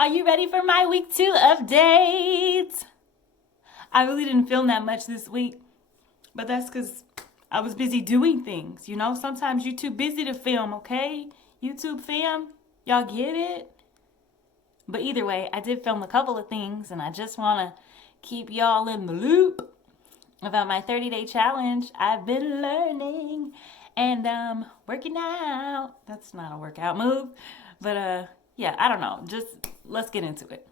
Are you ready for my week 2 update? I really didn't film that much this week, but that's because I was busy doing things. Sometimes you're too busy to film, okay? YouTube fam, y'all get it? But either way, I did film a couple of things, and I just want to keep y'all in the loop about my 30-day challenge. I've been learning and working out. That's not a workout move, but yeah, I don't know. Just let's get into it.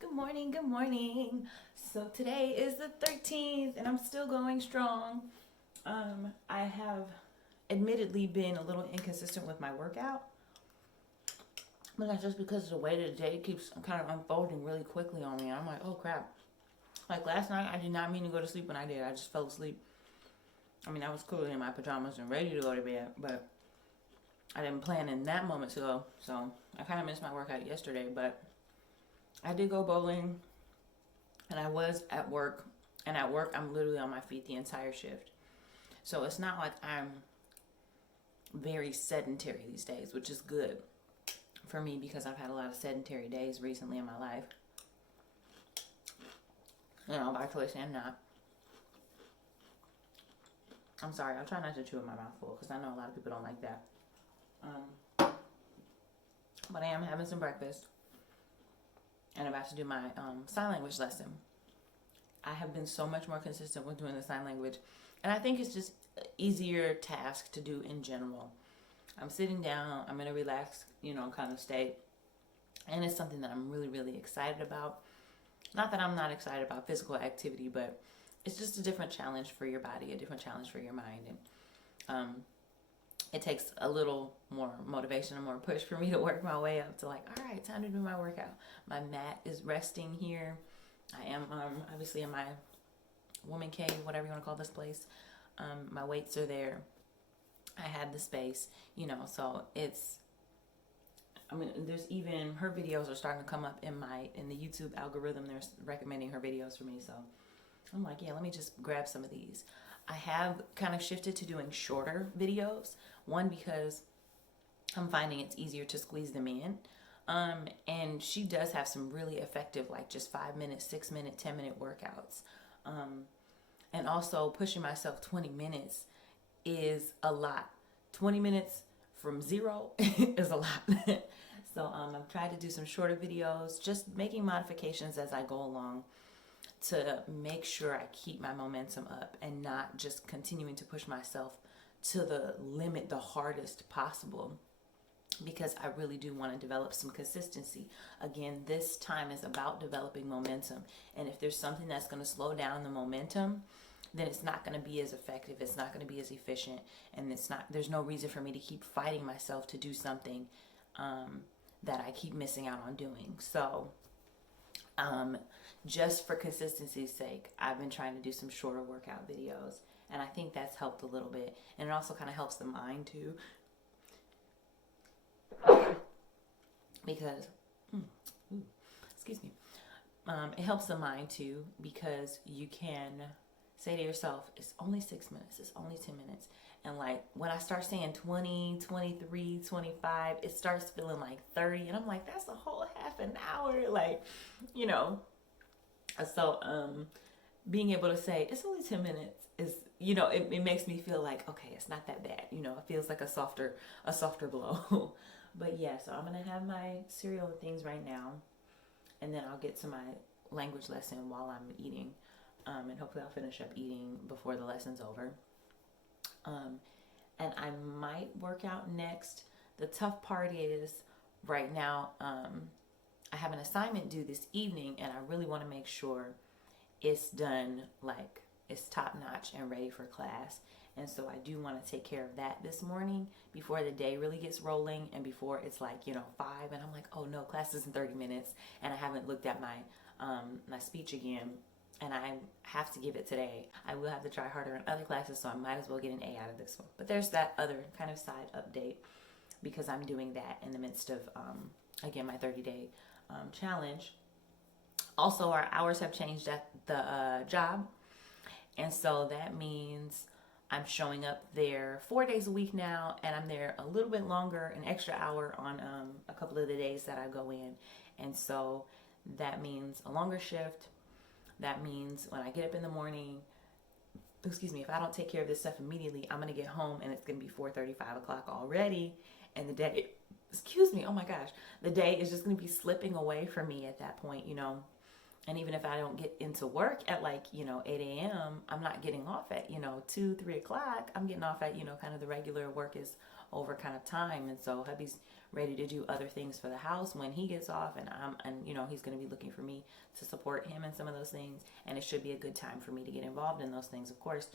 Good morning, good morning. So today is the 13th and I'm still going strong. I have admittedly been a little inconsistent with my workout, but that's just because the way the day keeps kind of unfolding really quickly on me. I'm like, oh crap. Like last night, I did not mean to go to sleep when I did. I just fell asleep. I mean, I was clearly in my pajamas and ready to go to bed, but I didn't plan in that moment to go. So I kind of missed my workout yesterday, but I did go bowling and I was at work. And at work, I'm literally on my feet the entire shift. So it's not like I'm very sedentary these days, which is good for me because I've had a lot of sedentary days recently in my life. By choice and not. I'm sorry, I'll try not to chew with my mouth full because I know a lot of people don't like that. But I am having some breakfast and I'm about to do my sign language lesson. I have been so much more consistent with doing the sign language, and I think it's just an easier task to do in general. I'm sitting down, I'm in a relaxed, kind of state, and it's something that I'm really, really excited about. Not that I'm not excited about physical activity, but it's just a different challenge for your body, a different challenge for your mind, and it takes a little more motivation and more push for me to work my way up to like, all right, time to do my workout. My mat is resting here. I am obviously in my woman cave, whatever you want to call this place. My weights are there. I had the space, so there's even her videos are starting to come up in the YouTube algorithm. They're recommending her videos for me, so I'm like, yeah, let me just grab some of these. I have kind of shifted to doing shorter videos. One, because I'm finding it's easier to squeeze them in. And she does have some really effective, like just 5 minute, 6 minute, 10 minute workouts. And also pushing myself 20 minutes is a lot. 20 minutes from zero is a lot. So I've tried to do some shorter videos, just making modifications as I go along to make sure I keep my momentum up and not just continuing to push myself to the limit the hardest possible, because I really do want to develop some consistency. Again, this time is about developing momentum, and if there's something that's going to slow down the momentum, then it's not going to be as effective, it's not going to be as efficient, and there's no reason for me to keep fighting myself to do something that I keep missing out on doing. So just for consistency's sake, I've been trying to do some shorter workout videos, and I think that's helped a little bit, and it also kind of helps the mind too, because excuse me, it helps the mind too, because you can say to yourself, it's only 6 minutes, it's only 10 minutes. And like when I start saying 20, 23, 25, it starts feeling like 30. And I'm like, that's a whole half an hour. Like, So being able to say it's only 10 minutes is, it makes me feel like, okay, it's not that bad. It feels like a softer blow. But yeah, so I'm going to have my cereal and things right now. And then I'll get to my language lesson while I'm eating. And hopefully I'll finish up eating before the lesson's over. And I might work out next. The tough part is right now, I have an assignment due this evening, and I really want to make sure it's done, like it's top notch and ready for class. And so I do want to take care of that this morning before the day really gets rolling, and before it's like 5, and I'm like, oh no, class is in 30 minutes, and I haven't looked at my speech again. And I have to give it today. I will have to try harder in other classes, so I might as well get an A out of this one. But there's that other kind of side update, because I'm doing that in the midst of, again, my 30-day challenge. Also, our hours have changed at the job. And so that means I'm showing up there 4 days a week now, and I'm there a little bit longer, an extra hour on a couple of the days that I go in. And so that means a longer shift. That means when I get up in the morning, if I don't take care of this stuff immediately, I'm going to get home and it's going to be 4:30, 5 o'clock already. And the day, oh my gosh, the day is just going to be slipping away from me at that point, And even if I don't get into work at 8 a.m., I'm not getting off at, 2, 3 o'clock. I'm getting off at, kind of the regular work is over kind of time. And so hubby's ready to do other things for the house when he gets off, and he's going to be looking for me to support him in some of those things. And it should be a good time for me to get involved in those things, of course,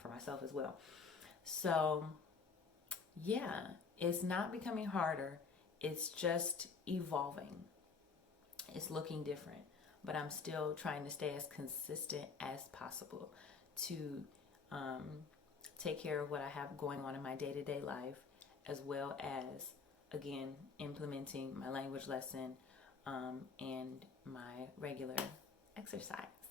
for myself as well. So yeah, it's not becoming harder. It's just evolving. It's looking different. But I'm still trying to stay as consistent as possible to take care of what I have going on in my day-to-day life, as well as, again, implementing my language lesson and my regular exercise.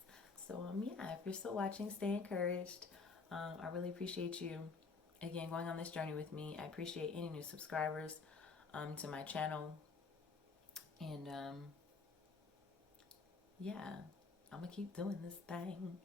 So, if you're still watching, stay encouraged. I really appreciate you, again, going on this journey with me. I appreciate any new subscribers to my channel. And, I'm going to keep doing this thing.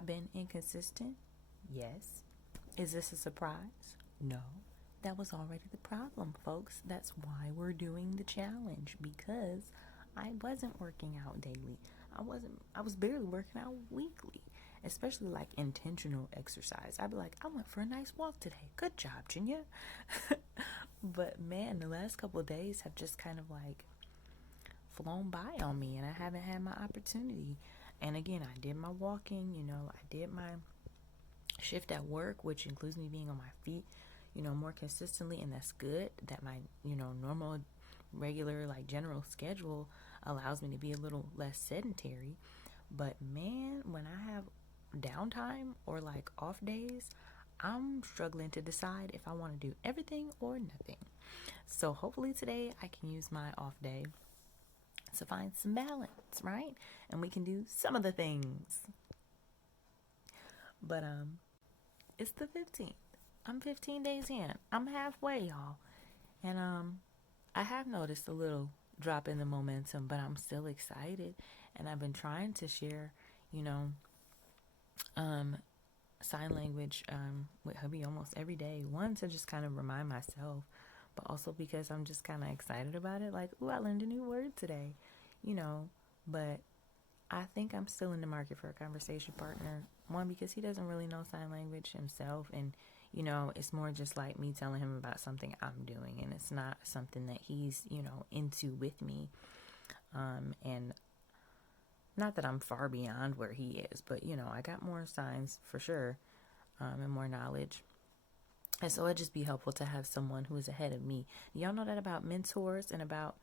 I been inconsistent? Yes. Is this a surprise? No. That was already the problem, folks. That's why we're doing the challenge, because I wasn't working out daily. I was barely working out weekly, especially like intentional exercise. I'd be like, I went for a nice walk today. Good job, Junior. But man, the last couple of days have just kind of like flown by on me, and I haven't had my opportunity. And again, I did my walking, I did my shift at work, which includes me being on my feet, more consistently, and that's good. That my, normal, regular, like general schedule allows me to be a little less sedentary. But man, when I have downtime or like off days, I'm struggling to decide if I want to do everything or nothing. So hopefully today I can use my off day to find some balance, right? And we can do some of the things. But it's the 15th. I'm 15 days in. I'm halfway, y'all. And I have noticed a little drop in the momentum, but I'm still excited. And I've been trying to share, sign language with hubby almost every day. One, to just kind of remind myself, but also because I'm just kind of excited about it. Like, ooh, I learned a new word today, But I think I'm still in the market for a conversation partner. One, because he doesn't really know sign language himself. And, it's more just like me telling him about something I'm doing. And it's not something that he's, into with me. And not that I'm far beyond where he is, but, I got more signs for sure, and more knowledge. And so it'd just be helpful to have someone who is ahead of me. Y'all know that about mentors and about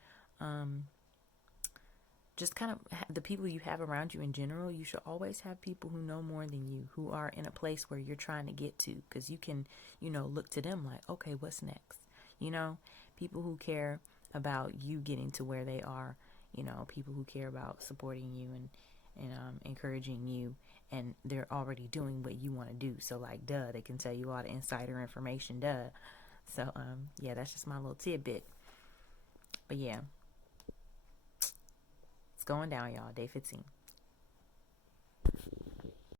just kind of the people you have around you in general. You should always have people who know more than you, who are in a place where you're trying to get to, because you can, look to them like, okay, what's next? People who care about you getting to where they are, people who care about supporting you and encouraging you, and they're already doing what you want to do. So like, duh, they can tell you all the insider information, duh. So, yeah, that's just my little tidbit. But yeah, it's going down, y'all. Day 15.